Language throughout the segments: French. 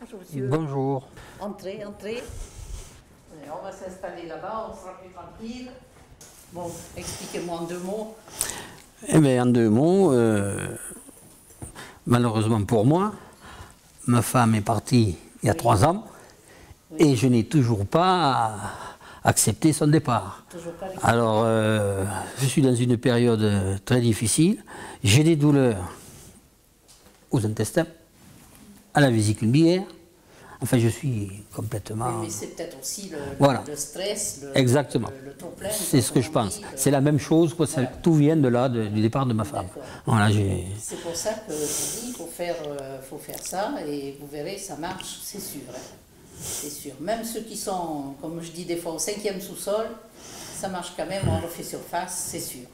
Bonjour monsieur. Bonjour. Entrez, entrez. On va s'installer là-bas, on sera plus tranquille. Bon, expliquez-moi en 2 mots. Eh bien, en 2 mots, malheureusement pour moi, ma femme est partie il y a 3 ans et je n'ai toujours pas accepté son départ. Toujours pas les... Alors, je suis dans une période très difficile. J'ai des douleurs aux intestins, à la vésicule biliaire. Enfin, je suis complètement... Mais c'est peut-être aussi Voilà. le stress, Exactement. le trop plein. C'est ce que je pense. C'est la même chose, quoi. Voilà. Tout vient de là, du départ de ma femme. D'accord. Voilà, C'est pour ça que je vous dis, faut faire ça et vous verrez, ça marche, c'est sûr. Hein. C'est sûr. Même ceux qui sont, comme je dis des fois, au 5e sous-sol, ça marche quand même, on refait surface, c'est sûr.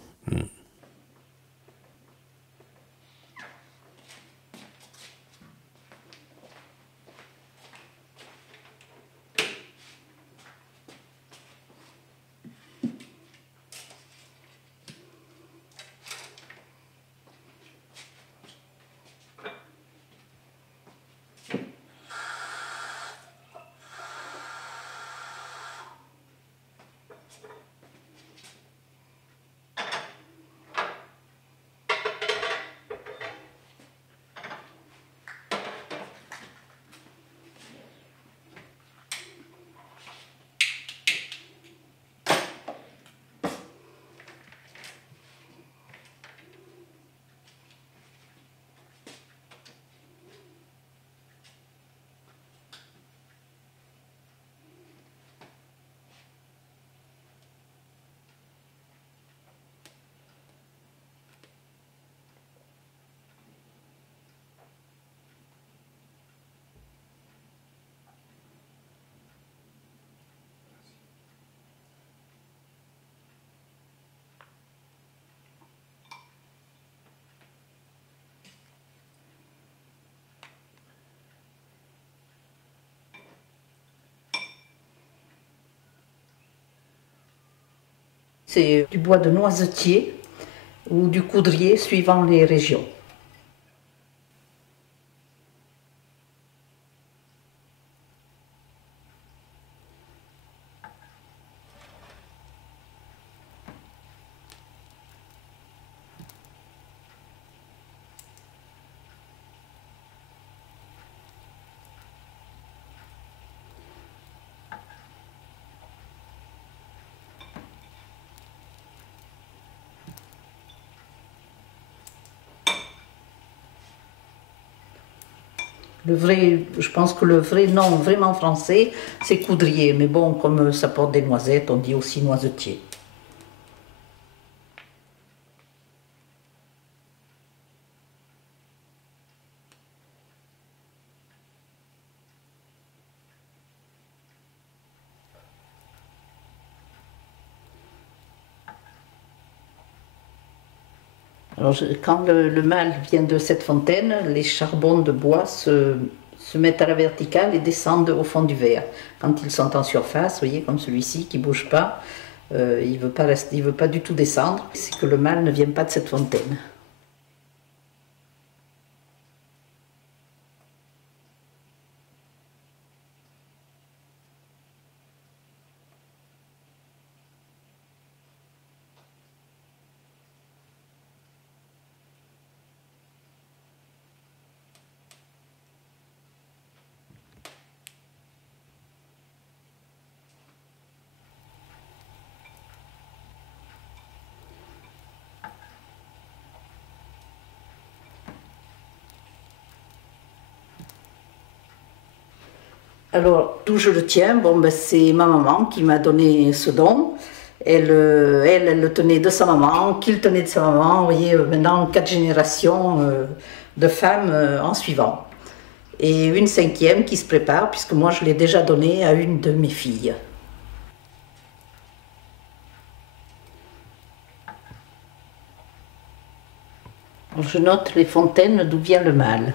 C'est du bois de noisetier ou du coudrier suivant les régions. Le vrai, je pense que le vrai nom vraiment français, c'est coudrier. Mais bon, comme ça porte des noisettes, on dit aussi noisetier. Alors, quand le mâle vient de cette fontaine, les charbons de bois se mettent à la verticale et descendent au fond du verre. Quand ils sont en surface, vous voyez, comme celui-ci qui ne bouge pas, il ne veut pas du tout descendre. C'est que le mâle ne vient pas de cette fontaine. Alors, d'où je le tiens, bon, ben, c'est ma maman qui m'a donné ce don. Elle le tenait de sa maman, qu'il tenait de sa maman. Vous voyez, maintenant, 4 générations de femmes en suivant. Et une 5e qui se prépare, puisque moi, je l'ai déjà donné à une de mes filles. Alors, je note les fontaines d'où vient le mâle.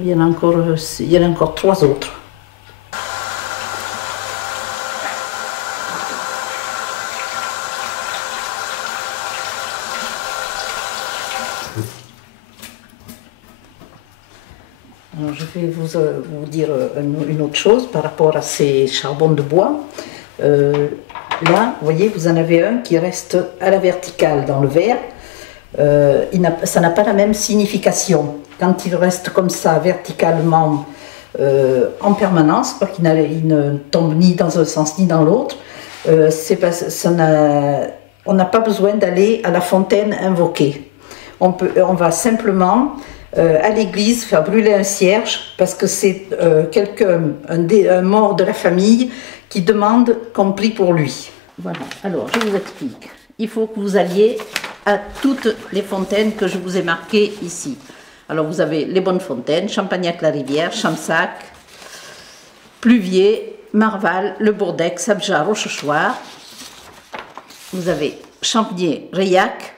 Il y en a encore 3 autres. Alors, je vais vous dire une autre chose par rapport à ces charbons de bois. Là, vous voyez, vous en avez un qui reste à la verticale dans le verre. Ça n'a pas la même signification. Quand il reste comme ça verticalement en permanence, pas qu'il ne tombe ni dans un sens ni dans l'autre, on n'a pas besoin d'aller à la fontaine invoquer. On va simplement à l'église faire brûler un cierge parce que c'est un mort de la famille qui demande qu'on prie pour lui. Voilà, alors je vous explique. Il faut que vous alliez à toutes les fontaines que je vous ai marquées ici. Alors vous avez les bonnes fontaines, Champagnac-la-Rivière, Champsac, Pluviers, Marval, Le Bourdec, Sabja, Rochechouart. Vous avez Champniers-Reillac.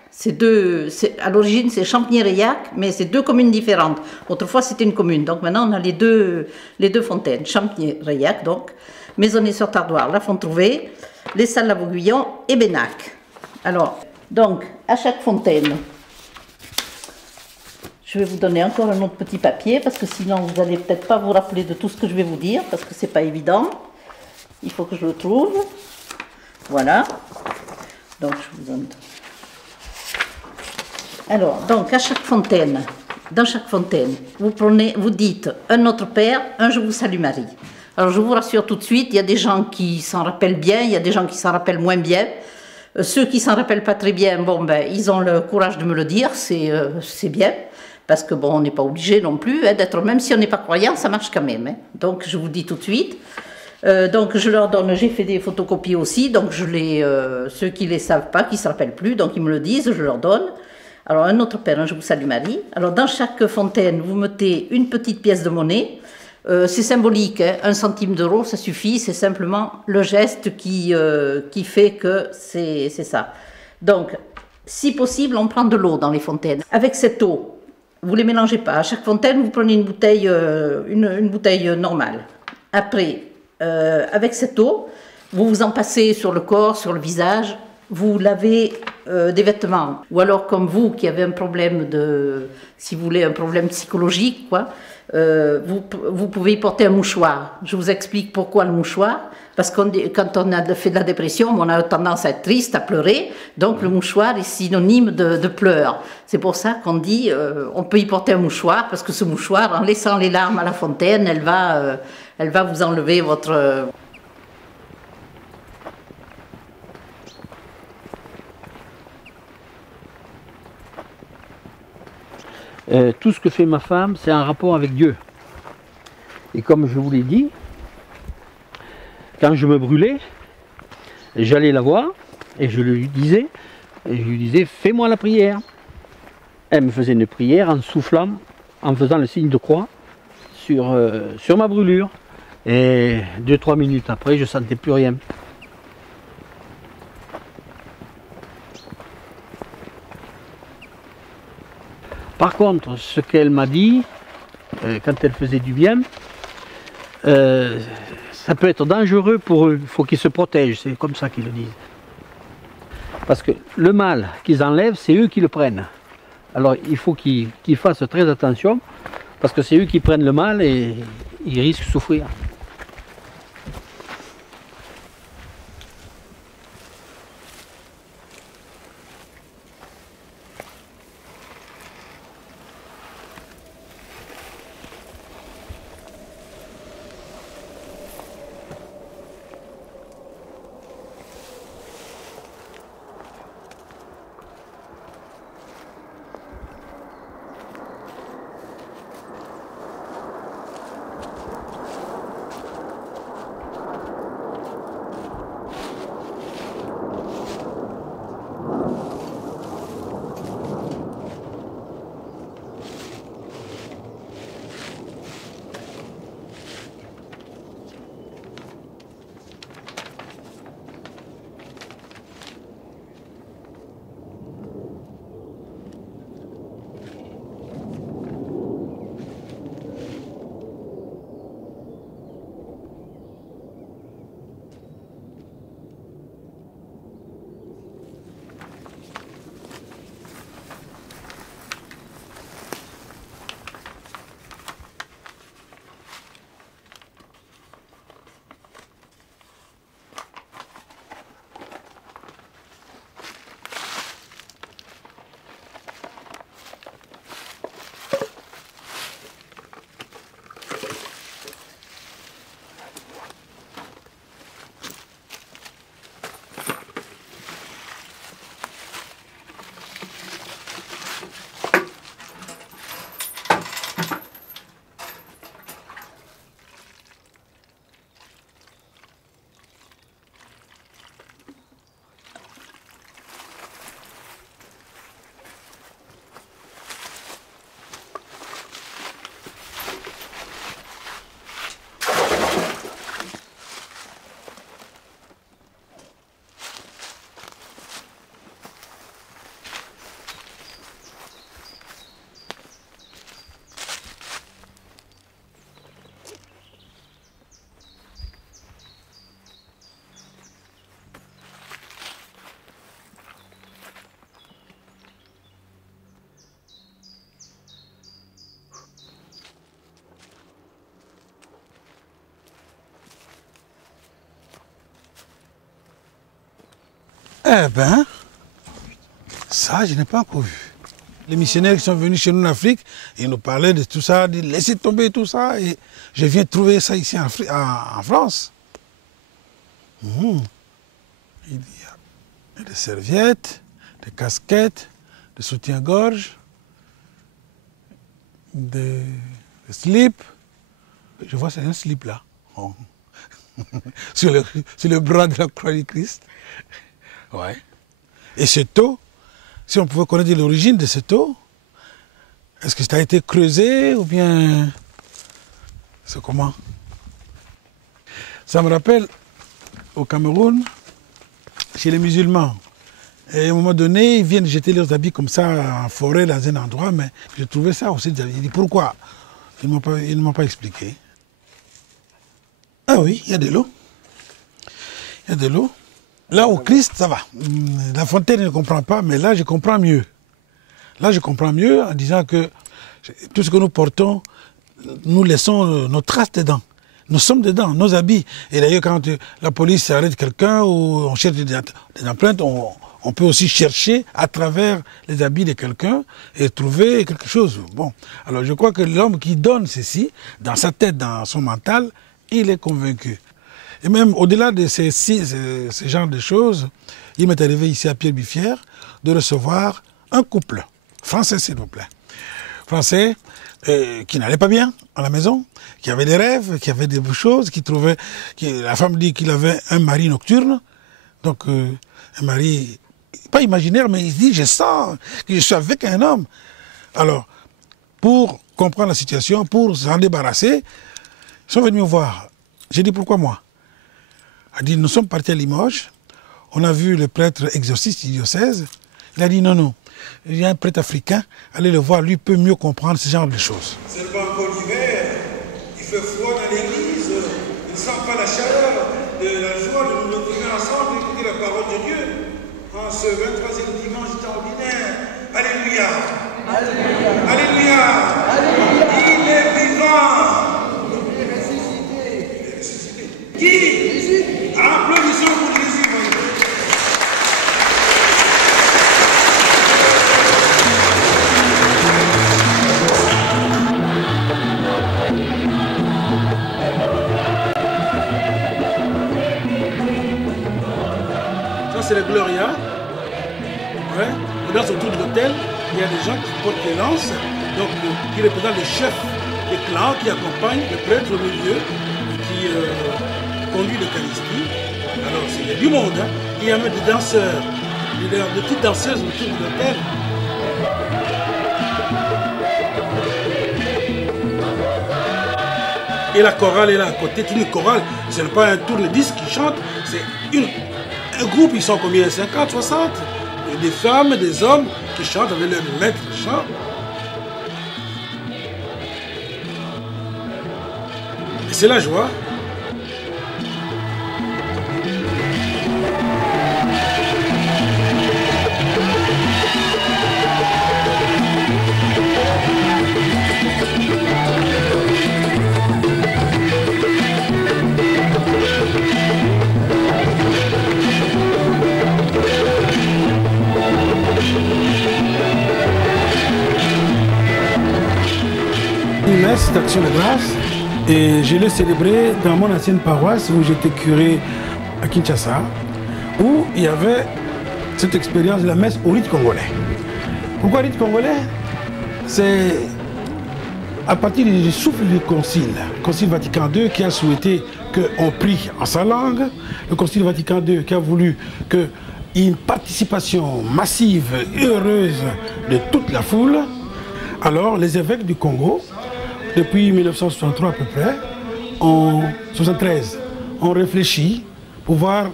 À l'origine c'est Champniers-Reillac, mais c'est deux communes différentes. Autrefois c'était une commune, donc maintenant on a les deux fontaines. Champniers-Reillac, donc, Maisonnay-sur-Tardoire, La Font-Trouvé, Les Salles-la-Vauguyon et Bénac. Alors, donc, à chaque fontaine, je vais vous donner encore un autre petit papier, parce que sinon vous n'allez peut-être pas vous rappeler de tout ce que je vais vous dire, parce que c'est pas évident. Il faut que je le trouve. Voilà. Donc, je vous donne. Alors, donc, à chaque fontaine, dans chaque fontaine, vous dites un Notre Père, un Je vous salue Marie. Alors, je vous rassure tout de suite, il y a des gens qui s'en rappellent bien, il y a des gens qui s'en rappellent moins bien. Ceux qui s'en rappellent pas très bien, bon, ben, ils ont le courage de me le dire, c'est bien. Parce que bon, on n'est pas obligé non plus d'être, même si on n'est pas croyant, ça marche quand même. Hein. Donc, je vous dis tout de suite. Donc, je leur donne, j'ai fait des photocopies aussi, donc ceux qui ne les savent pas, qui ne se rappellent plus, donc ils me le disent, je leur donne. Alors, un Notre Père, un Je vous salue Marie. Alors, dans chaque fontaine, vous mettez une petite pièce de monnaie. C'est symbolique, hein. 1 centime d'euro, ça suffit, c'est simplement le geste qui fait que c'est ça. Donc, si possible, on prend de l'eau dans les fontaines. Avec cette eau, vous ne les mélangez pas. À chaque fontaine, vous prenez une bouteille normale. Après, avec cette eau, vous vous en passez sur le corps, sur le visage, vous lavez des vêtements. Ou alors, comme vous, qui avez un problème si vous voulez, un problème psychologique, quoi, vous pouvez y porter un mouchoir. Je vous explique pourquoi le mouchoir. Parce que quand on a fait de la dépression, on a tendance à être triste, à pleurer. Donc le mouchoir est synonyme de pleurs. C'est pour ça qu'on dit on peut y porter un mouchoir, parce que ce mouchoir, en laissant les larmes à la fontaine, elle va vous enlever votre... Tout ce que fait ma femme, c'est un rapport avec Dieu. Et comme je vous l'ai dit, quand je me brûlais, j'allais la voir et je lui disais, fais-moi la prière. Elle me faisait une prière en soufflant, en faisant le signe de croix sur ma brûlure. Et 2-3 minutes après, je ne sentais plus rien. Par contre, ce qu'elle m'a dit, quand elle faisait du bien, ça peut être dangereux pour eux, il faut qu'ils se protègent, c'est comme ça qu'ils le disent. Parce que le mal qu'ils enlèvent, c'est eux qui le prennent. Alors il faut qu'ils fassent très attention, parce que c'est eux qui prennent le mal et ils risquent de souffrir. Eh ben, ça, je n'ai pas encore vu. Les missionnaires qui sont venus chez nous en Afrique, ils nous parlaient de tout ça, de laisser tomber tout ça, et je viens trouver ça ici en France. Il y a des serviettes, des casquettes, des soutiens-gorge, des slips. Je vois, c'est un slip là. Oh. sur le bras de la croix du Christ. Ouais. Et ce taux, si on pouvait connaître l'origine de ce taux, est-ce que ça a été creusé ou bien c'est comment? Ça me rappelle au Cameroun, chez les musulmans. Et à un moment donné, ils viennent jeter leurs habits comme ça en forêt dans un endroit, mais j'ai trouvé ça aussi. J'ai dit pourquoi? Ils ne m'ont pas expliqué. Ah oui, il y a de l'eau. Il y a de l'eau. Là, au Christ, ça va. La Fontaine ne comprend pas, mais là, je comprends mieux. Là, je comprends mieux en disant que tout ce que nous portons, nous laissons nos traces dedans. Nous sommes dedans, nos habits. Et d'ailleurs, quand la police arrête quelqu'un ou on cherche des empreintes, on peut aussi chercher à travers les habits de quelqu'un et trouver quelque chose. Bon, alors je crois que l'homme qui donne ceci, dans sa tête, dans son mental, il est convaincu. Et même au-delà de ces genres de choses, il m'est arrivé ici à Pierre-Biffière de recevoir un couple, français s'il vous plaît, français qui n'allait pas bien à la maison, qui avait des rêves, qui avait des choses, la femme dit qu'il avait un mari nocturne, donc un mari, pas imaginaire, mais il se dit, je sens que je suis avec un homme. Alors, pour comprendre la situation, pour s'en débarrasser, ils sont venus me voir. J'ai dit, pourquoi moi? Il a dit, nous sommes partis à Limoges, on a vu le prêtre exorciste du diocèse. Il a dit, non, non, il y a un prêtre africain, allez le voir, lui peut mieux comprendre ce genre de choses. C'est pas encore l'hiver, il fait froid dans l'église, il ne sent pas la chaleur de la joie de nous retrouver ensemble et écouter la parole de Dieu en ce 23e dimanche extraordinaire. Alléluia. Alléluia. Alléluia. Alléluia. Il est vivant. Il est ressuscité. Il est ressuscité. Qui? Jésus. Applaudissons pour Jésus. Ça c'est le Gloria. Ouais. Et dans autour de l'hôtel, il y a des gens qui portent des lances, donc qui représentent le chef des clans, qui accompagne le prêtre au milieu, qui conduit l'Eucharistie. Alors c'est du monde, hein. Il y a même des danseurs, des petites danseuses autour de l'hôtel. Et la chorale est là à côté, c'est une chorale, ce n'est pas un tourne-disque qui chante, c'est un groupe, ils sont combien? 50, 60? Des femmes, des hommes qui chantent avec leur maître chant. Et c'est la joie. Une messe d'action de grâce et je l'ai célébrée dans mon ancienne paroisse où j'étais curé à Kinshasa, où il y avait cette expérience de la messe au rite congolais. Pourquoi rite congolais? C'est à partir du souffle du Concile Vatican II qui a souhaité qu'on prie en sa langue, le Concile Vatican II qui a voulu une participation massive et heureuse de toute la foule. Alors les évêques du Congo, depuis 1963 à peu près, en 1973, ont réfléchi pour voir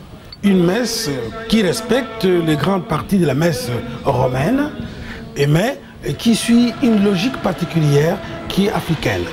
une messe qui respecte les grandes parties de la messe romaine, mais qui suit une logique particulière qui est africaine.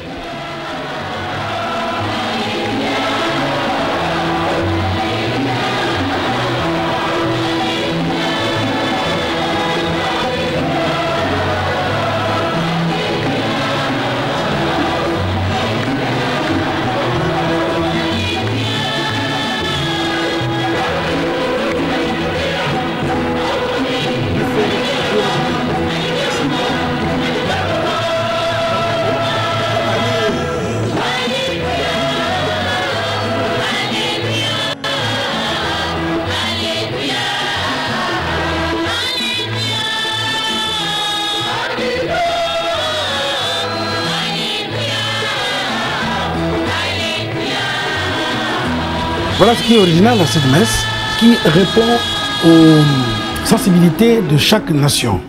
Voilà ce qui est original dans cette messe, qui répond aux sensibilités de chaque nation.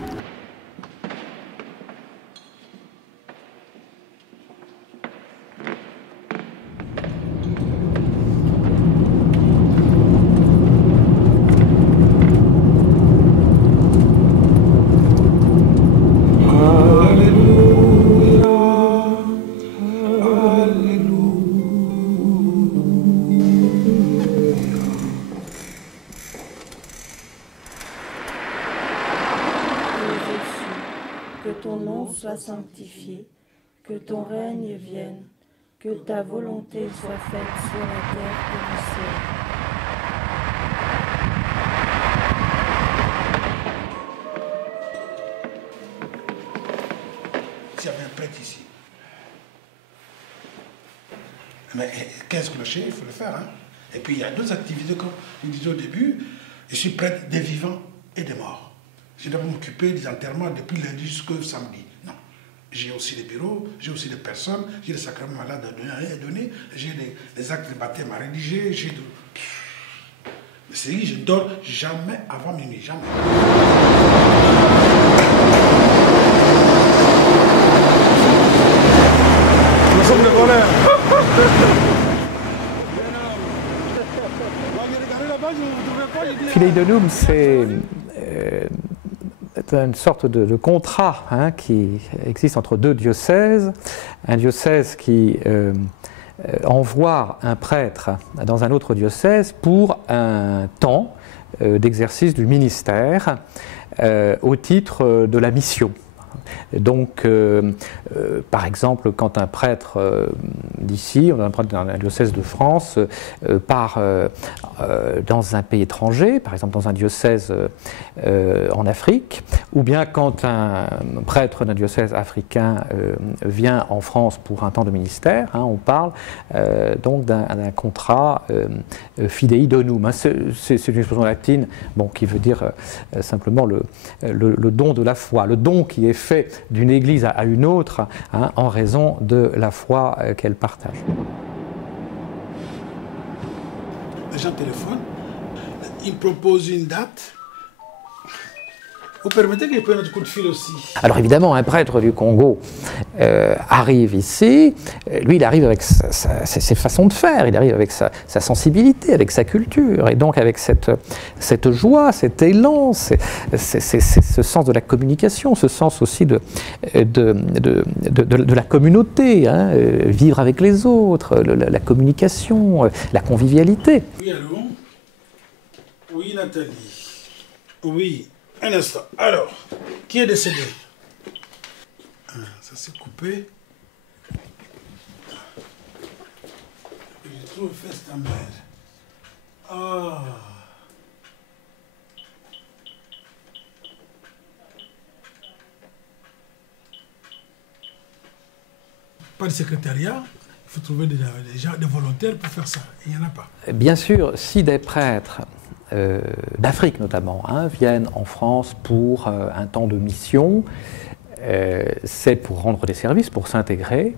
Que ton nom soit sanctifié, que ton règne vienne, que ta volonté soit faite sur la terre comme au ciel. S'il y avait un prêtre ici, mais 15 clochers, il faut le faire. Hein? Et puis il y a deux activités, comme je disais au début, je suis prêtre des vivants et des morts. Je dois m'occuper des enterrements depuis lundi jusqu'au samedi. Non. J'ai aussi les bureaux, j'ai aussi les personnes, j'ai les sacrements malades à donner, j'ai les actes de baptême à rédiger, j'ai de... Mais c'est dit, je ne dors jamais avant minuit, jamais. Nous sommes des voleurs. Fidei Donum, c'est une sorte de contrat qui existe entre deux diocèses. Un diocèse qui envoie un prêtre dans un autre diocèse pour un temps d'exercice du ministère au titre de la mission. Donc, par exemple, quand un prêtre d'ici, un prêtre d'un diocèse de France, part dans un pays étranger, par exemple dans un diocèse en Afrique, ou bien quand un prêtre d'un diocèse africain vient en France pour un temps de ministère, on parle donc d'un contrat fidei donum. C'est une expression latine qui veut dire simplement le don de la foi, le don qui est fait d'une église à une autre en raison de la foi qu'elle partage. Les gens téléphonent, ils proposent une date. Vous permettez que je prenne notre coup de fil aussi? Alors évidemment, un prêtre du Congo arrive ici, lui il arrive avec ses façons de faire, il arrive avec sa sensibilité, avec sa culture, et donc avec cette joie, cet élan, ce sens de la communication, ce sens aussi de la communauté, vivre avec les autres, la communication, la convivialité. Oui, allô? Oui, Nathalie. Oui. Un instant. Alors, qui est décédé? Ça s'est coupé. Je trouve fait ta mère. Ah. Pas de secrétariat. Il faut trouver des gens, des volontaires pour faire ça. Il n'y en a pas. Bien sûr, si des prêtres d'Afrique notamment, viennent en France pour un temps de mission, c'est pour rendre des services, pour s'intégrer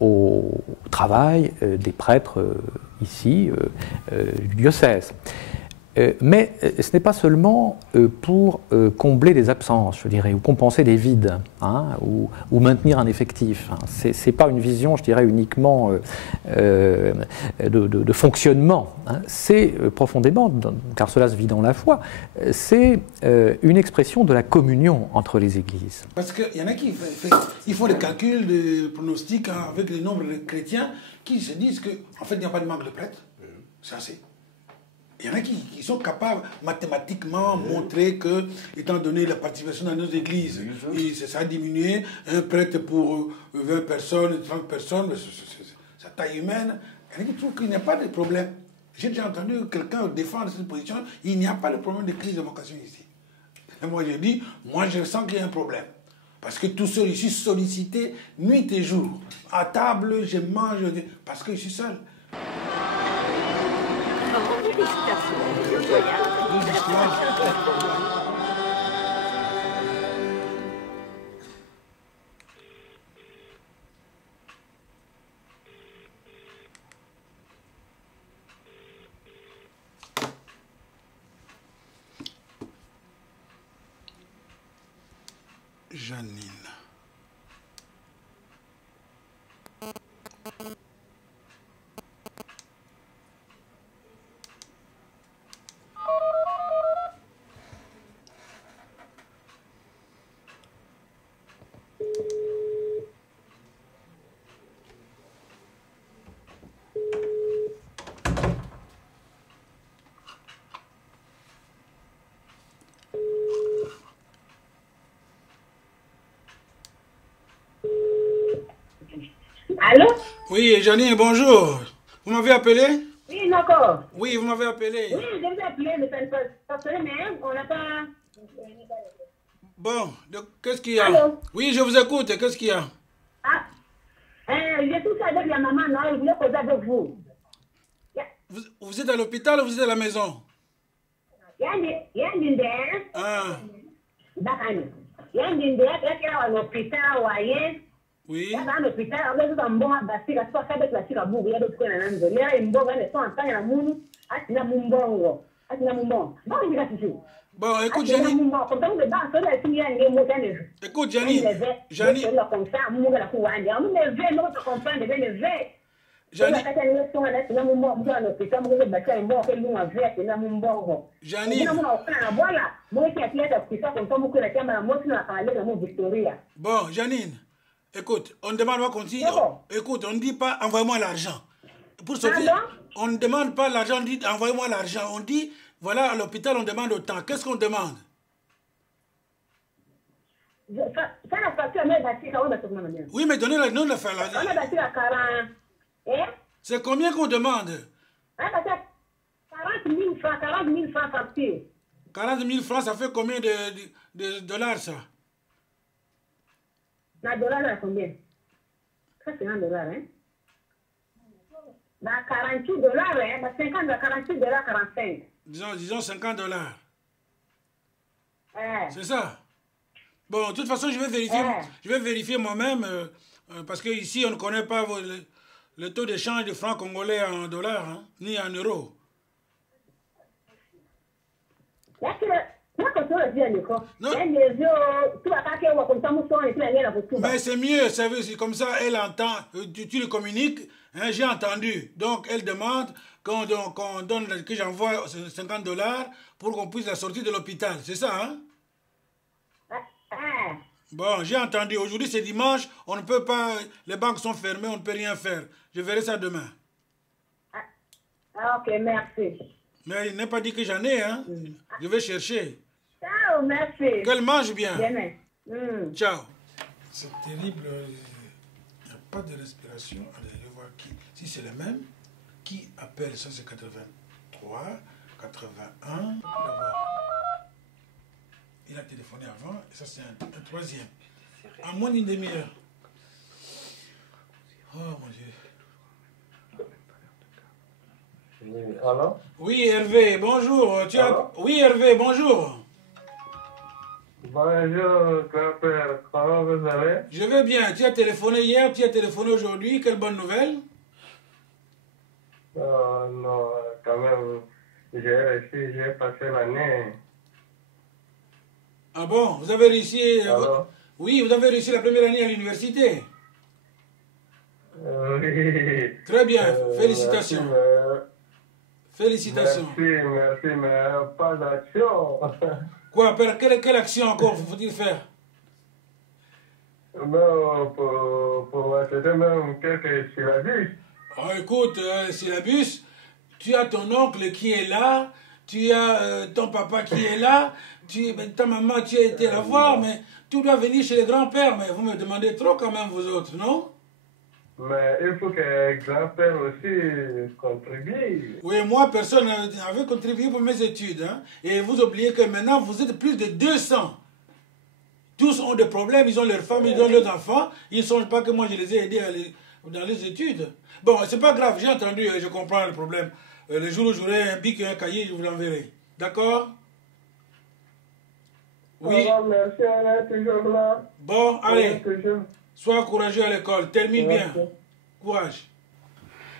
au travail des prêtres ici du diocèse. Mais ce n'est pas seulement pour combler des absences, je dirais, ou compenser des vides, ou maintenir un effectif. Ce n'est pas une vision, je dirais, uniquement de fonctionnement. C'est profondément, car cela se vit dans la foi, c'est une expression de la communion entre les églises. Parce qu'il y en a qui ils font des calculs, des pronostics avec les nombres de chrétiens qui se disent qu'en fait, il n'y a pas de manque de prêtres. C'est assez. Il y en a qui sont capables mathématiquement de montrer que, étant donné la participation dans nos églises, ça a diminué, un prêtre pour 20 personnes, 30 personnes, c'est sa taille humaine. Il y en a qui trouvent qu'il n'y a pas de problème. J'ai déjà entendu quelqu'un défendre cette position, il n'y a pas de problème de crise de vocation ici. Et moi je dis, moi je sens qu'il y a un problème. Parce que tous ceux, je suis sollicité nuit et jour. À table, je mange, parce que je suis seul. Janine. Allô? Oui, Janine, bonjour. Vous m'avez appelé? Oui, d'accord. Oui, vous m'avez appelé. Oui, je vous ai appelé, mais on n'a pas... Bon, qu'est-ce qu'il y a? Allô? Oui, je vous écoute. Qu'est-ce qu'il y a? Ah, j'ai tout ça avec la maman, non, je voulais causer avec vous. Vous êtes à l'hôpital ou vous êtes à la maison? Il y a un Indien. Ah, D'accord. Il y a un Indien qui est à l'hôpital, voyez. oui. Il y a un hôpital, on est un bon bâti, la soie avec la chica boue, il y a d'autres qui sont il y a une bonne, ils sont en train de mourir, à la mumbongo, à la mumbongo. Bon, il y a tout. Bon, écoute, Janine. Écoute, Janine. Janine. Bon, Janine. Écoute, on ne demande pas qu'on dit. Écoute, on ne dit pas envoie-moi l'argent. Pour sortir, on ne demande pas l'argent, on dit envoyez-moi l'argent. On dit voilà, à l'hôpital, on demande autant. Qu'est-ce qu'on demande? Oui, mais donnez le nom de la fin. C'est combien qu'on demande? 40 000 francs, 40 000 francs facture. 40 000 francs, ça fait combien de dollars, ça? La dollar, là, combien? Ça, c'est $1, hein? 48 dollars, hein? 50, 48 dollars, 45. Disons 50 dollars. C'est ça? Bon, de toute façon, je vais vérifier moi-même, parce qu'ici, on ne connaît pas le taux d'échange de francs congolais en dollars, hein, ni en euros. Non. Mais c'est mieux, c'est comme ça, elle entend, tu le communiques, hein, j'ai entendu. Donc, elle demande qu'on donne, que j'envoie 50 dollars pour qu'on puisse la sortir de l'hôpital. C'est ça, hein? Bon, j'ai entendu. Aujourd'hui, c'est dimanche, on ne peut pas, les banques sont fermées, on ne peut rien faire. Je verrai ça demain. Ok, merci. Mais il n'est pas dit que j'en ai, hein? Je vais chercher. Ciao, merci. Qu'elle mange bien. Ciao. C'est terrible. Il n'y a pas de respiration. Allez, je vais voir qui. Si c'est le même, qui appelle ça? C'est 83, 81. Il a téléphoné avant, et ça c'est un troisième. En moins d'une demi-heure. Oh mon Dieu. Allô? Oui, Hervé, bonjour. Oui, Hervé, bonjour. Bonjour, grand-père. Comment vous allez? Je vais bien. Tu as téléphoné hier, tu as téléphoné aujourd'hui. Quelle bonne nouvelle? Non, quand même, j'ai passé l'année. Ah bon, vous avez réussi... Alors? Oui, vous avez réussi la première année à l'université. Oui. Très bien, félicitations. Félicitations. Merci, mais pas d'action. Quoi, quelle action encore faut-il faire? Non, pour acheter même quelques syllabus. Oh, écoute, syllabus, tu as ton oncle qui est là, tu as ton papa qui est là, ta maman, tu as été la voir, mais tu dois venir chez les grands-pères. Mais vous me demandez trop quand même, vous autres, non? Mais il faut que les grands-pères aussi contribuent. Oui, moi, personne n'avait contribué pour mes études. Hein? Et vous oubliez que maintenant, vous êtes plus de 200. Tous ont des problèmes, ils ont leurs femmes, ils ont leurs enfants. Ils ne songent pas que moi, je les ai aidés dans les études. Bon, c'est pas grave, j'ai entendu, je comprends le problème. Le jour où j'aurai un bic et un cahier, je vous l'enverrai. D'accord? Oui. Merci, on est toujours là. Bon, allez. Sois courageux à l'école. Termine bien. Courage.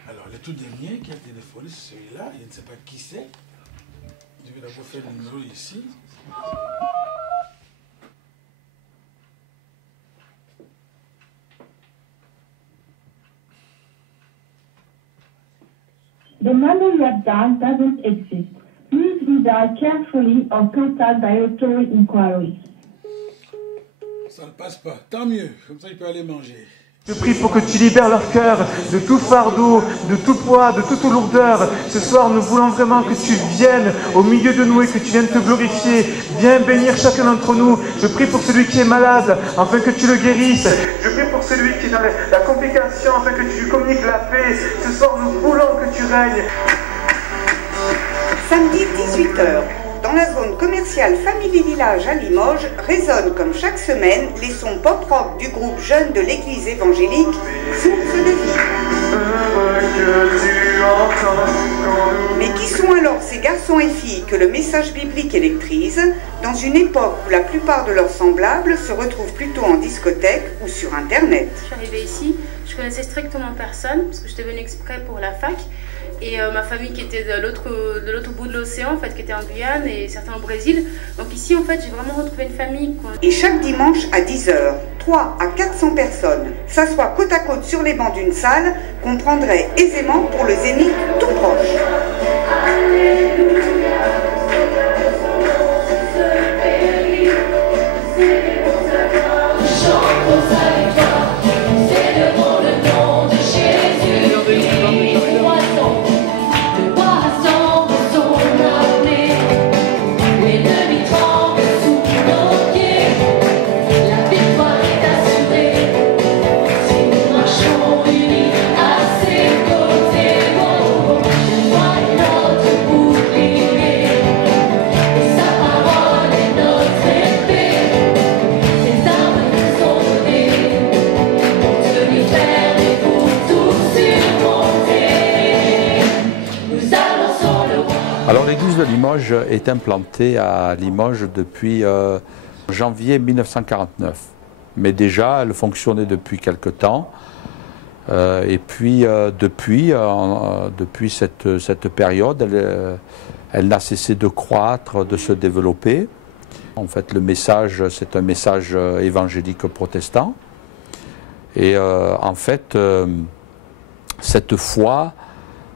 Alors, le tout dernier qui a téléphoné, c'est celui-là. Je ne sais pas qui c'est. Je vais d'abord faire le numéro ici. The number you have dialed doesn't exist. Please redial carefully or contact directory inquiries. Ça ne passe pas. Tant mieux. Comme ça, il peut aller manger. Je prie pour que tu libères leur cœur de tout fardeau, de tout poids, de toute lourdeur. Ce soir, nous voulons vraiment que tu viennes au milieu de nous et que tu viennes te glorifier. Viens bénir chacun d'entre nous. Je prie pour celui qui est malade, afin que tu le guérisses. Je prie pour celui qui est dans la complication, afin que tu lui communiques la paix. Ce soir, nous voulons que tu règnes. Samedi 18h, dans la zone commerciale Family Village à Limoges, résonnent comme chaque semaine les sons pop-rock du groupe jeune de l'église évangélique Source de vie. Mais qui sont alors ces garçons et filles que le message biblique électrise, dans une époque où la plupart de leurs semblables se retrouvent plutôt en discothèque ou sur Internet? Je suis arrivée ici, je connaissais strictement personne, parce que j'étais venue exprès pour la fac. Et ma famille qui était de l'autre bout de l'océan, en fait, qui était en Guyane et certains au Brésil. Donc ici, en fait, j'ai vraiment retrouvé une famille. Et chaque dimanche à 10h, 300 à 400 personnes s'assoient côte à côte sur les bancs d'une salle qu'on prendrait aisément pour le Zénith tout proche. Alors l'église de Limoges est implantée à Limoges depuis janvier 1949. Mais déjà, elle fonctionnait depuis quelque temps. Et puis, depuis cette période, elle n'a cessé de croître, de se développer. En fait, le message, c'est un message évangélique protestant. Et en fait, cette foi,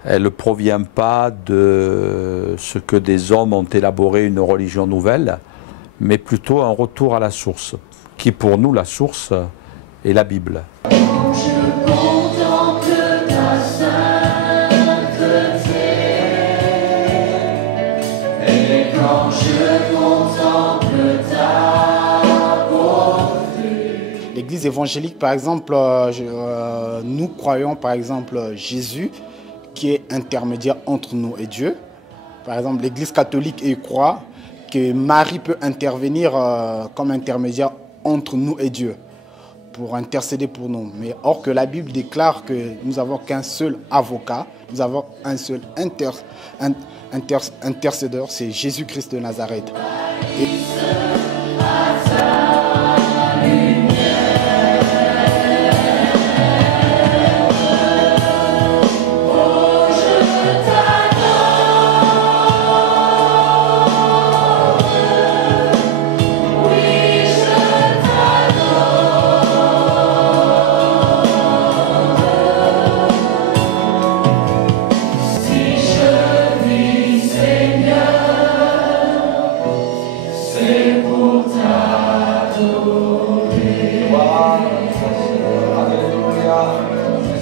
elle ne provient pas de ce que des hommes ont élaboré une religion nouvelle, mais plutôt un retour à la source, qui pour nous, la source, est la Bible. L'église évangélique, par exemple, nous croyons par exemple Jésus qui est intermédiaire entre nous et Dieu. Par exemple, l'église catholique croit que Marie peut intervenir comme intermédiaire entre nous et Dieu pour intercéder pour nous. Mais or que la Bible déclare que nous n'avons qu'un seul avocat, nous avons un seul intercédeur, c'est Jésus-Christ de Nazareth.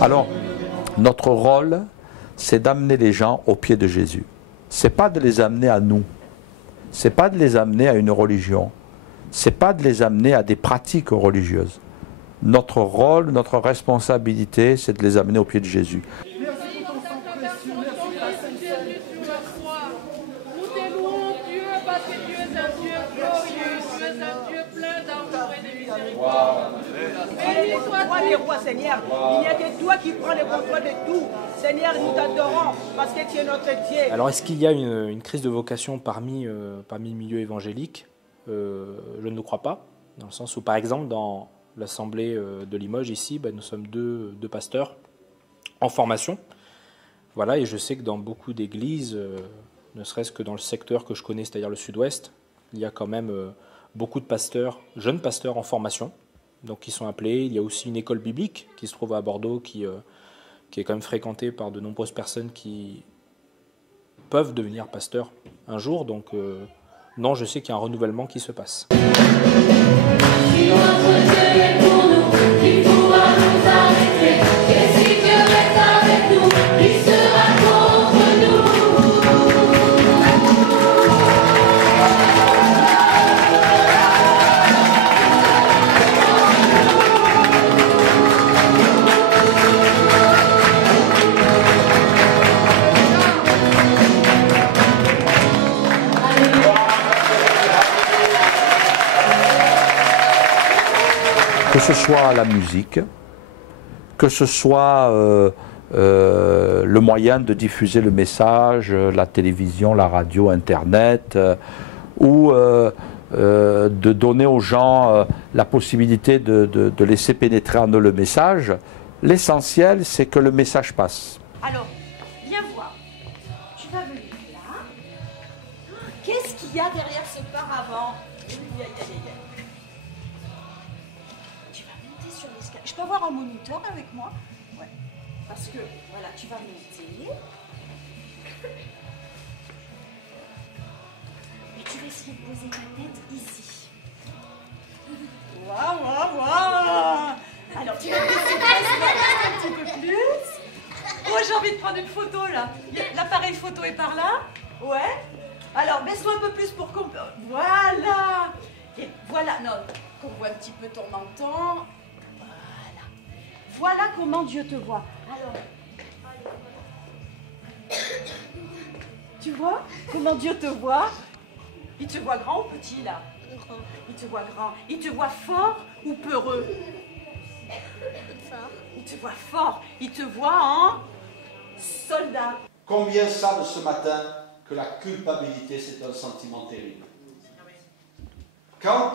Alors, notre rôle, c'est d'amener les gens au pied de Jésus. Ce n'est pas de les amener à nous. Ce n'est pas de les amener à une religion. Ce n'est pas de les amener à des pratiques religieuses. Notre rôle, notre responsabilité, c'est de les amener au pied de Jésus. Seigneur, il n'y a que toi qui prends le contrôle de tout. Seigneur, nous t'adorons parce que tu es notre Dieu. Alors, est-ce qu'il y a une crise de vocation parmi le milieu évangélique? Je ne le crois pas, dans le sens où, par exemple, dans l'assemblée de Limoges, ici, nous sommes deux pasteurs en formation. Voilà, et je sais que dans beaucoup d'églises, ne serait-ce que dans le secteur que je connais, c'est-à-dire le sud-ouest, il y a quand même beaucoup de pasteurs, jeunes pasteurs en formation, donc qui sont appelés. Il y a aussi une école biblique qui se trouve à Bordeaux, qui est quand même fréquentée par de nombreuses personnes qui peuvent devenir pasteurs un jour. Donc non, je sais qu'il y a un renouvellement qui se passe. Que ce soit la musique, que ce soit le moyen de diffuser le message, la télévision, la radio, Internet, ou de donner aux gens la possibilité de laisser pénétrer en eux le message, l'essentiel c'est que le message passe. Alors, viens voir. Tu vas venir là. Qu'est-ce qu'il y a derrière ce paravent? Je peux avoir un moniteur avec moi? Ouais. Parce que, voilà, tu vas monter. Et tu vas essayer de poser ta tête ici. Waouh, waouh, waouh! Alors, tu vas baisser ta tête un petit peu plus. Oh, j'ai envie de prendre une photo, là. L'appareil photo est par là? Ouais. Alors, baisse-toi un peu plus pour qu'on... Voilà! Et voilà, non, qu'on voit un petit peu ton menton. Voilà comment Dieu te voit. Alors, tu vois comment Dieu te voit? Il te voit grand ou petit là? Il te voit grand. Il te voit fort ou peureux? Fort. Il te voit fort. Il te voit en soldat. Combien savent ce matin que la culpabilité c'est un sentiment terrible? Quand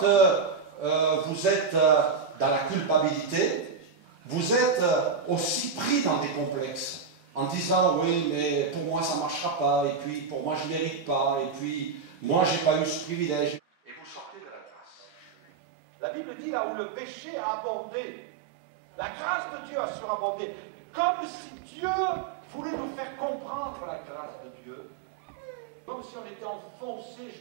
vous êtes dans la culpabilité, vous êtes aussi pris dans des complexes, en disant oui mais pour moi ça ne marchera pas, et puis pour moi je ne mérite pas, et puis moi j'ai pas eu ce privilège. Et vous sortez de la grâce. La Bible dit là où le péché a abondé, la grâce de Dieu a surabondé, comme si Dieu voulait nous faire comprendre la grâce de Dieu, comme si on était enfoncé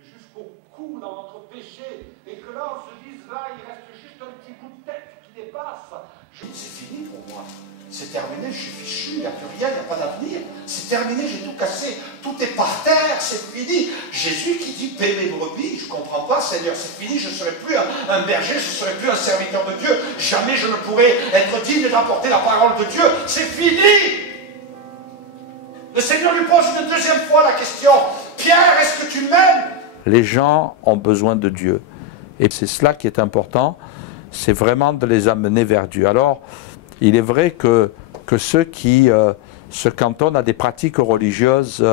jusqu'au cou dans notre péché, et que là on se dise là il reste juste un petit bout de tête qui dépasse. C'est fini pour moi, c'est terminé, je suis fichu, il n'y a plus rien, il n'y a pas d'avenir, c'est terminé, j'ai tout cassé, tout est par terre, c'est fini. Jésus qui dit paie mes brebis, je ne comprends pas Seigneur, c'est fini, je ne serai plus un berger, je ne serai plus un serviteur de Dieu, jamais je ne pourrai être digne d'apporter la parole de Dieu, c'est fini. Le Seigneur lui pose une deuxième fois la question, Pierre, est-ce que tu m'aimes? Les gens ont besoin de Dieu. Et c'est cela qui est important, c'est vraiment de les amener vers Dieu. Alors, il est vrai que ceux qui se cantonnent à des pratiques religieuses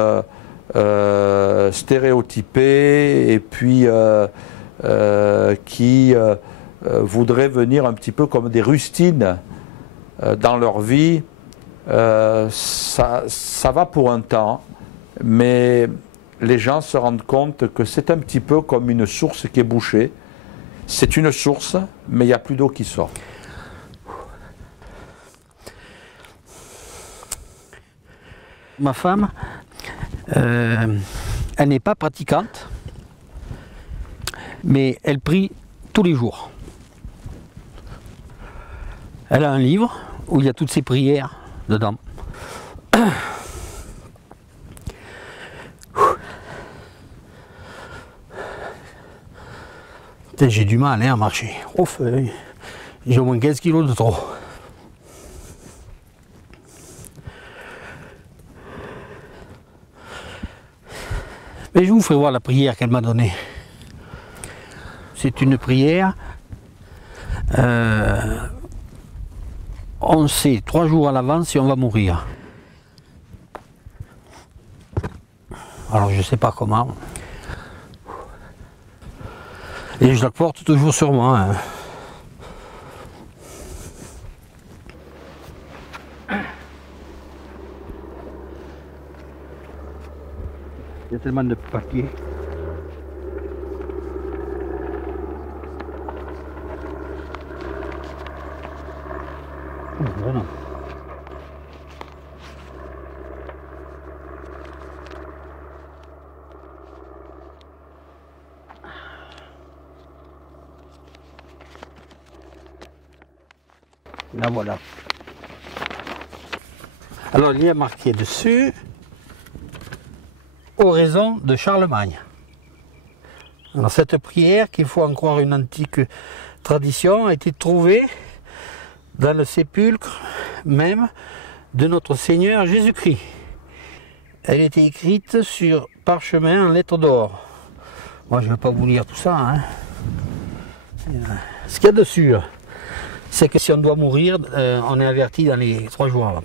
stéréotypées et puis qui voudraient venir un petit peu comme des rustines dans leur vie, ça va pour un temps, mais les gens se rendent compte que c'est un petit peu comme une source qui est bouchée. C'est une source, mais il n'y a plus d'eau qui sort. Ma femme, elle n'est pas pratiquante, mais elle prie tous les jours. Elle a un livre où il y a toutes ses prières dedans. J'ai du mal à marcher. Ouf, j'ai au moins 15 kilos de trop. Mais je vous ferai voir la prière qu'elle m'a donnée. C'est une prière. On sait 3 jours à l'avance si on va mourir. Alors je ne sais pas comment. Et je la porte toujours sur moi. Hein. Il y a tellement de papier. Voilà. La voilà. Alors il y a marqué dessus oraison de Charlemagne. Alors cette prière, qu'il faut en croire une antique tradition, a été trouvée dans le sépulcre même de notre Seigneur Jésus-Christ. Elle était écrite sur parchemin en lettres d'or. Moi je ne vais pas vous lire tout ça. Hein. Ce qu'il y a dessus, c'est que si on doit mourir, on est averti dans les 3 jours avant.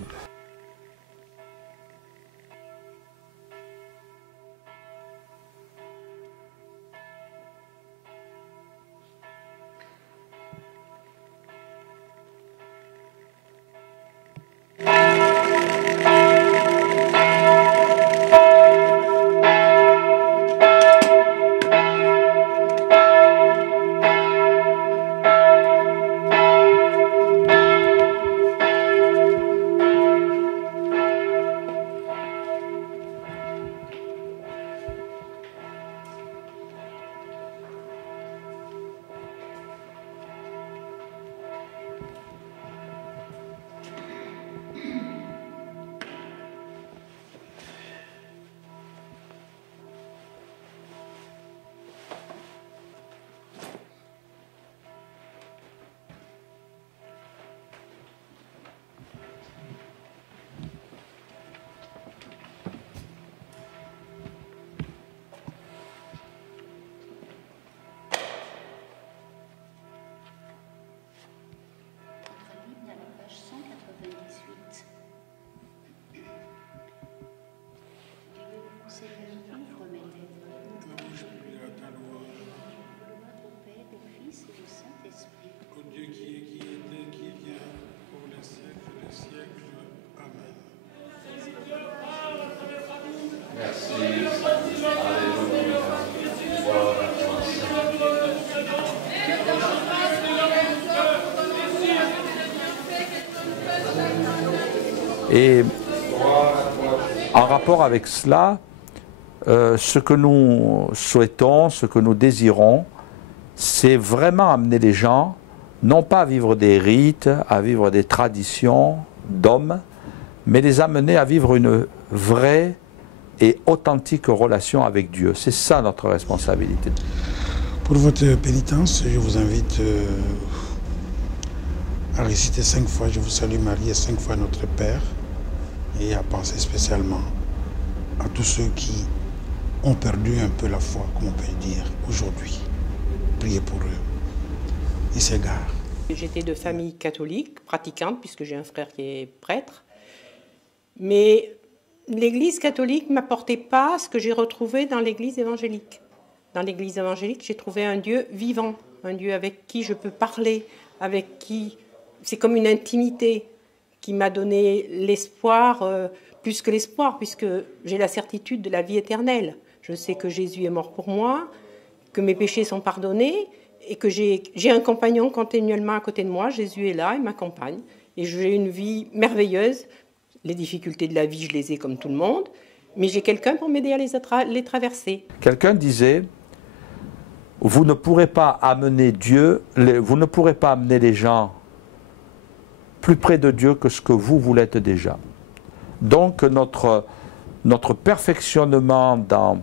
Et en rapport avec cela, ce que nous souhaitons, ce que nous désirons, c'est vraiment amener les gens, non pas à vivre des rites, à vivre des traditions d'hommes, mais les amener à vivre une vraie et authentique relation avec Dieu. C'est ça notre responsabilité. Pour votre pénitence, je vous invite à réciter 5 fois « Je vous salue Marie » et 5 fois « Notre Père » et à penser spécialement à tous ceux qui ont perdu un peu la foi, comme on peut le dire, aujourd'hui. Priez pour eux. Ils s'égarent. J'étais de famille catholique, pratiquante, puisque j'ai un frère qui est prêtre. Mais l'Église catholique ne m'apportait pas ce que j'ai retrouvé dans l'Église évangélique. Dans l'Église évangélique, j'ai trouvé un Dieu vivant, un Dieu avec qui je peux parler, avec qui c'est comme une intimité qui m'a donné l'espoir, plus que l'espoir, puisque j'ai la certitude de la vie éternelle. Je sais que Jésus est mort pour moi, que mes péchés sont pardonnés et que j'ai un compagnon continuellement à côté de moi. Jésus est là, il m'accompagne et j'ai une vie merveilleuse. Les difficultés de la vie, je les ai comme tout le monde, mais j'ai quelqu'un pour m'aider à les traverser. Quelqu'un disait, vous ne pourrez pas amener Dieu, vous ne pourrez pas amener les gens plus près de Dieu que ce que vous l'êtes déjà. Donc notre perfectionnement dans,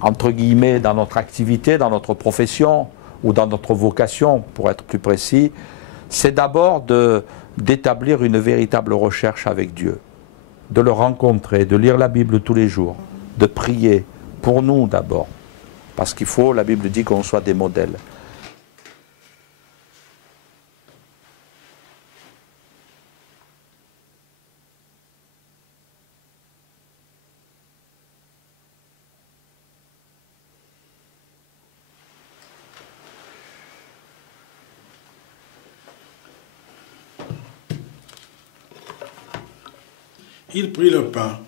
entre guillemets, dans notre activité, dans notre profession ou dans notre vocation, pour être plus précis, c'est d'abord d'établir une véritable recherche avec Dieu, de le rencontrer, de lire la Bible tous les jours, de prier pour nous d'abord, parce qu'il faut, la Bible dit qu'on soit des modèles. Il prit le pain,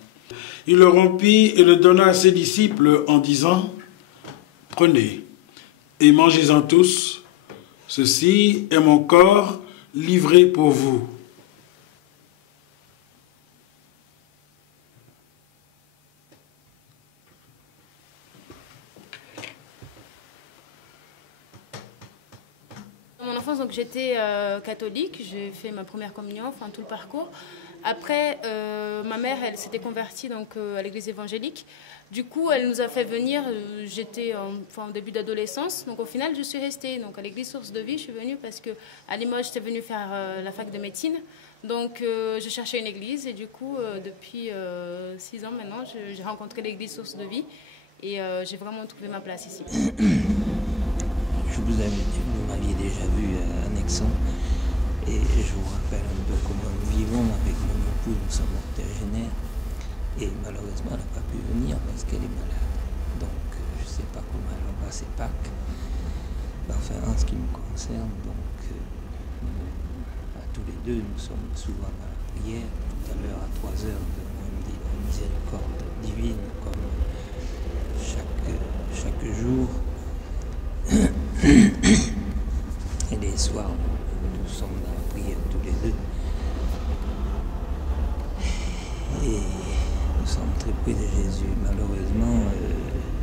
il le rompit et le donna à ses disciples en disant « Prenez et mangez-en tous, ceci est mon corps livré pour vous. » Dans mon enfance, donc j'étais catholique, j'ai fait ma première communion, enfin tout le parcours. Après, ma mère, elle s'était convertie donc, à l'église évangélique. Du coup, elle nous a fait venir, j'étais en début d'adolescence. Donc au final, je suis restée donc, à l'église Source de Vie. Je suis venue parce qu'à Limoges, j'étais venue faire la fac de médecine. Donc je cherchais une église et du coup, depuis 6 ans maintenant, j'ai rencontré l'église Source de Vie. Et j'ai vraiment trouvé ma place ici. Vous m'aviez déjà vu à Nexon et je vous rappelle un peu comment nous vivons avec mon épouse, nous sommes octogénaires et malheureusement elle n'a pas pu venir parce qu'elle est malade. Donc je ne sais pas comment elle va passer Pâques. Enfin, en ce qui me concerne, donc à tous les deux, nous sommes souvent à la prière. Tout à l'heure à 3 heures, on dit la miséricorde divine comme chaque jour. Et les soirs, nous sommes dans la prière tous les deux. Et nous sommes très près de Jésus. Malheureusement,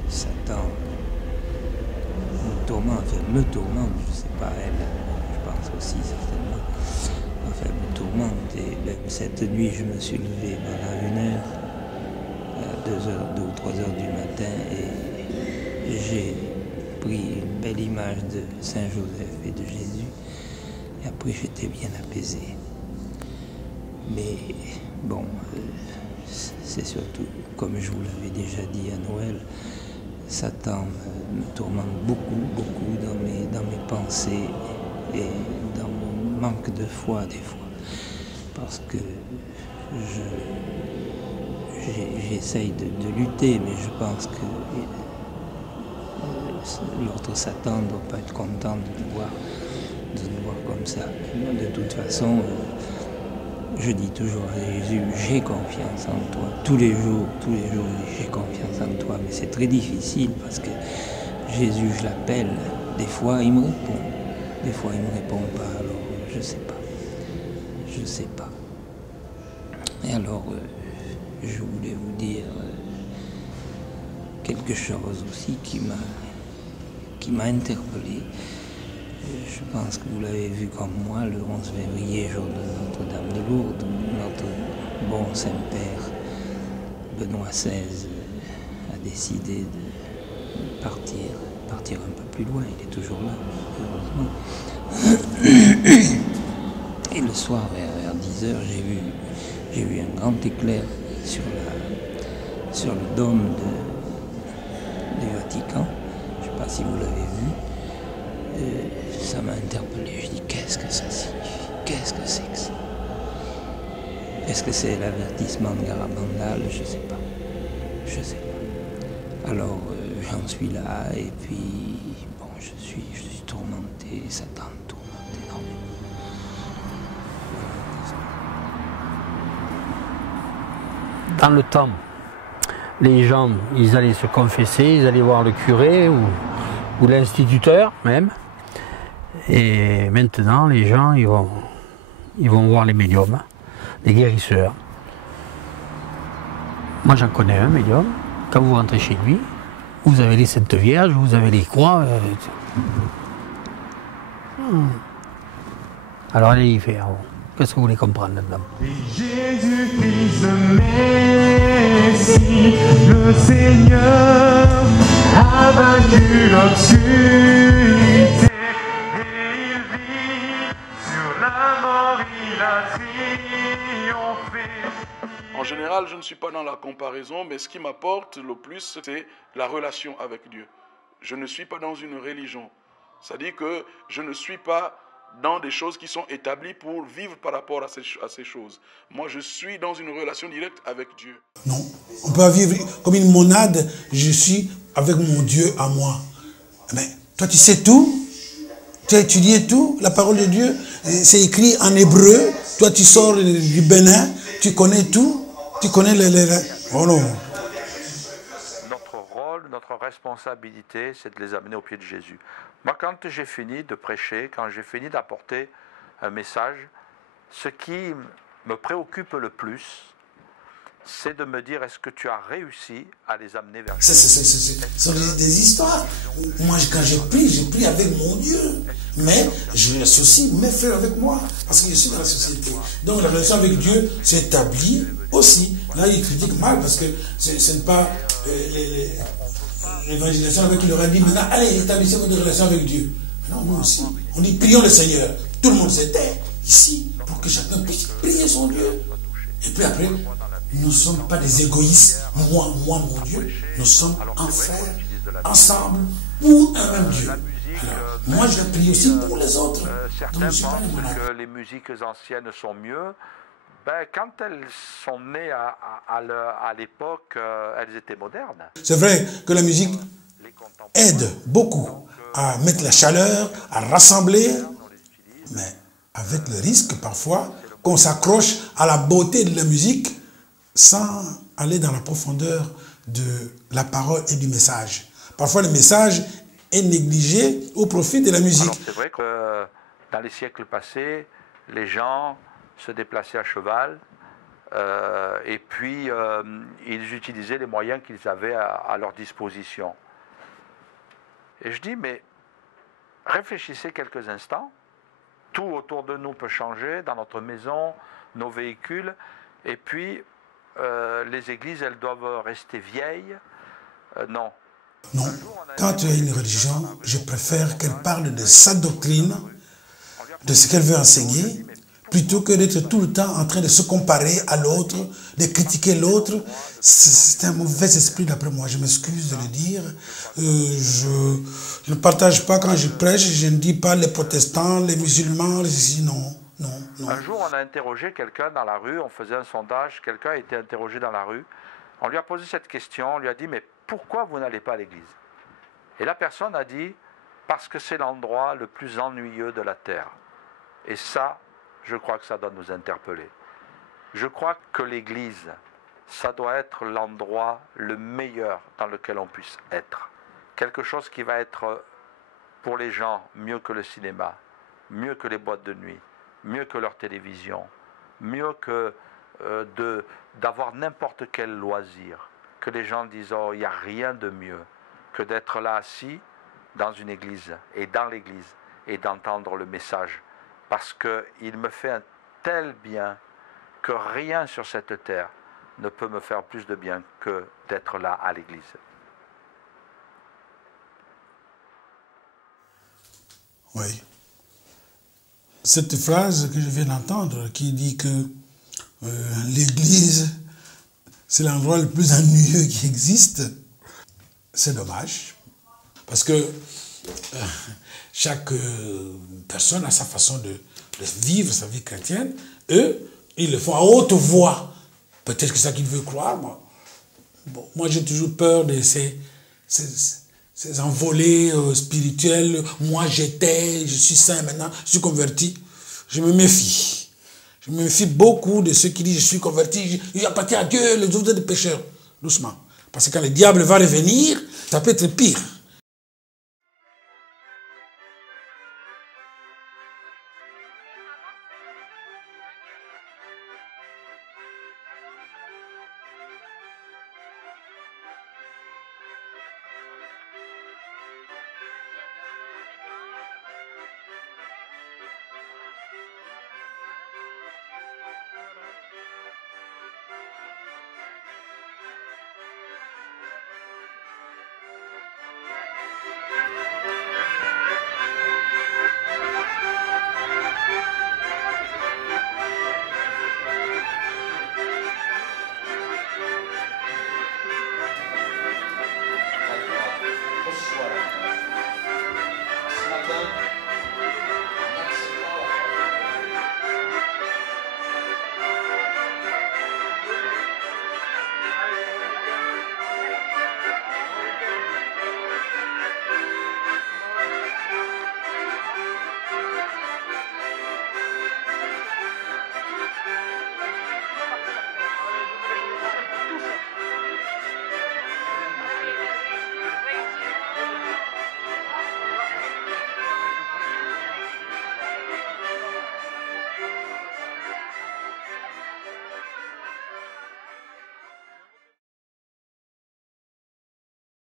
Satan me tourmente, je ne sais pas elle, je pense aussi certainement. Enfin, me tourmente. Et même cette nuit, je me suis levé à 1 heure, à 2 ou 3 heures du matin, et j'ai pris une belle image de Saint-Joseph et de Jésus, et après j'étais bien apaisé. Mais bon, c'est surtout, comme je vous l'avais déjà dit à Noël, Satan me tourmente beaucoup dans mes pensées et dans mon manque de foi des fois, parce que j'essaye de lutter, mais je pense que l'autre Satan ne doit pas être content de nous voir comme ça. De toute façon, je dis toujours à Jésus, j'ai confiance en toi. Tous les jours, j'ai confiance en toi. Mais c'est très difficile parce que Jésus, je l'appelle. Des fois, il me répond. Des fois, il ne me répond pas. Alors, je ne sais pas. Et alors, je voulais vous dire quelque chose aussi qui m'a interpellé. Je pense que vous l'avez vu comme moi, le 11 février, jour de Notre-Dame de Lourdes, notre bon Saint-Père Benoît XVI a décidé de partir un peu plus loin. Il est toujours là, heureusement. Et le soir, vers 10h, j'ai vu un grand éclair sur le dôme du Vatican. Je ne sais pas si vous l'avez vu. Ça m'a interpellé. Je dis, qu'est-ce que ça signifie? Qu'est-ce que c'est que ça? Est-ce que c'est l'avertissement de Garabandal? Je ne sais pas. Alors, j'en suis là, et puis, bon, je suis tourmenté, Satan me tourmente énormément. Dans le temps, les gens, ils allaient se confesser, ils allaient voir le curé ou l'instituteur même. Et maintenant, les gens, ils vont voir les médiums, les guérisseurs. Moi, j'en connais un médium. Quand vous rentrez chez lui, vous avez les Saintes Vierges, vous avez les croix. Alors allez y faire. Qu'est-ce que vous voulez comprendre là-dedans? Jésus-Christ, Messie, le Seigneur a vaincu l'obscurité et il vit sur la mort, il a triomphé. En général, je ne suis pas dans la comparaison, mais ce qui m'apporte le plus, c'est la relation avec Dieu. Je ne suis pas dans une religion. C'est-à-dire que je ne suis pas dans des choses qui sont établies pour vivre par rapport à ces choses. Moi, je suis dans une relation directe avec Dieu. Non, on peut vivre comme une monade. Je suis avec mon Dieu à moi. Mais toi, tu sais tout. Tu as étudié tout. La parole de Dieu, c'est écrit en hébreu. Toi, tu sors du Bénin. Tu connais tout. Tu connais Oh non. Notre rôle, notre responsabilité, c'est de les amener aux pieds de Jésus. Moi, quand j'ai fini de prêcher, quand j'ai fini d'apporter un message, ce qui me préoccupe le plus, c'est de me dire, est-ce que tu as réussi à les amener vers Ce sont des histoires. Moi, quand je prie avec mon Dieu. Mais je associe mes frères avec moi, parce que je suis dans la société. Donc la relation avec Dieu s'établit aussi. Là, il critique mal, parce que ce n'est pas l'évangélisation avec qui il leur a dit, maintenant, allez, établissez votre relation avec Dieu. Non, nous aussi. On dit, prions le Seigneur. Tout le monde s'était ici, pour que chacun puisse prier son Dieu. Et puis après, nous ne sommes pas des égoïstes, moi, mon Dieu. Nous sommes en frères, ensemble, pour un même Dieu. Alors, moi, je prie aussi pour les autres. Certains pensent que les musiques anciennes sont mieux. Ben, quand elles sont nées à l'époque, elles étaient modernes. C'est vrai que la musique aide beaucoup à mettre la chaleur, à rassembler, mais avec le risque parfois qu'on s'accroche à la beauté de la musique sans aller dans la profondeur de la parole et du message. Parfois, le message est négligé au profit de la musique. C'est vrai que dans les siècles passés, les gens se déplaçaient à cheval et puis ils utilisaient les moyens qu'ils avaient à leur disposition. Et je dis, mais réfléchissez quelques instants, tout autour de nous peut changer, dans notre maison, nos véhicules, et puis les églises, elles doivent rester vieilles. Non. Non. Quand tu as une religion, je préfère qu'elle parle de sa doctrine, de ce qu'elle veut enseigner, plutôt que d'être tout le temps en train de se comparer à l'autre, de critiquer l'autre. C'est un mauvais esprit d'après moi, je m'excuse de le dire. Je ne partage pas quand je prêche, je ne dis pas les protestants, les musulmans, non. Un jour, on a interrogé quelqu'un dans la rue, on faisait un sondage, quelqu'un a été interrogé dans la rue. On lui a posé cette question, on lui a dit, mais pourquoi vous n'allez pas à l'église? Et la personne a dit, parce que c'est l'endroit le plus ennuyeux de la terre. Et ça, je crois que ça doit nous interpeller. Je crois que l'église, ça doit être l'endroit le meilleur dans lequel on puisse être. Quelque chose qui va être pour les gens mieux que le cinéma, mieux que les boîtes de nuit, mieux que leur télévision, mieux que d'avoir n'importe quel loisir. Que les gens disent, oh, il n'y a rien de mieux que d'être là assis dans une église et dans l'église et d'entendre le message. Parce qu'il me fait un tel bien que rien sur cette terre ne peut me faire plus de bien que d'être là à l'église. Oui. Cette phrase que je viens d'entendre qui dit que l'église, c'est l'endroit le plus ennuyeux qui existe, c'est dommage. Parce que chaque personne a sa façon de vivre sa vie chrétienne. Eux, ils le font à haute voix. Peut-être que c'est ça qu'ils veulent croire. Bon, moi, j'ai toujours peur de ces envolées spirituelles. Moi, je suis saint maintenant, je suis converti. Je me méfie. Je me méfie beaucoup de ceux qui disent je suis converti, j'appartiens à Dieu, les autres des pécheurs. Doucement. Parce que quand le diable va revenir, ça peut être pire.